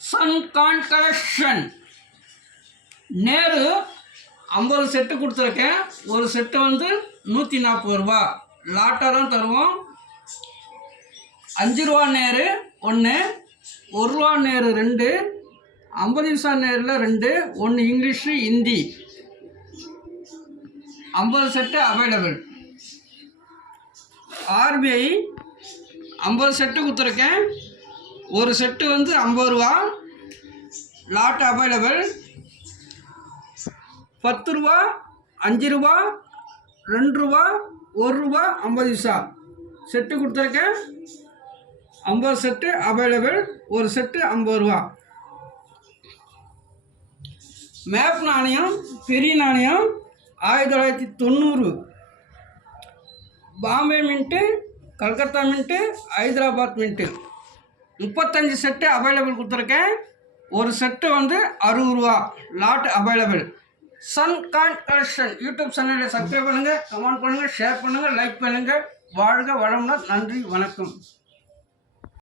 Sun Khan collection. Nehru 50 set கொடுத்துருக்கேன். ஒரு set வந்து 140 ரூபா. லாட்டாக தான் தருவோம். 5 ரூபா நேரு 1, 1 ரூபா நேரு 2, 50 பைசா நேரில் 2, 1 English Hindi. 50 set available. RBI 50 set கொடுத்துருக்கேன். ஒரு செட்டு வந்து 50 ரூபா. Lot available. 10 ரூபா, 5 ரூபா, 2 ரூபா, 1 ரூபா, 50 பைசா செட்டு கொடுத்துருக்கேன். 50 செட்டு அவைலபிள். ஒரு செட்டு 50 ரூபா. மேப் நாணயம், பெரிய நாணயம் 1990. Bombay mint, Calcutta mint, Hyderabad mint. 35 set available கொடுத்துருக்கேன். ஒரு செட்டு வந்து 60 ரூபா. Lot available. Sun Khan collection YouTube சேனலை சப்ஸ்கிரைப் பண்ணுங்கள், கமெண்ட் பண்ணுங்கள், ஷேர் பண்ணுங்கள், லைக் பண்ணுங்கள். வாழ்க வளமுடன். நன்றி, வணக்கம்.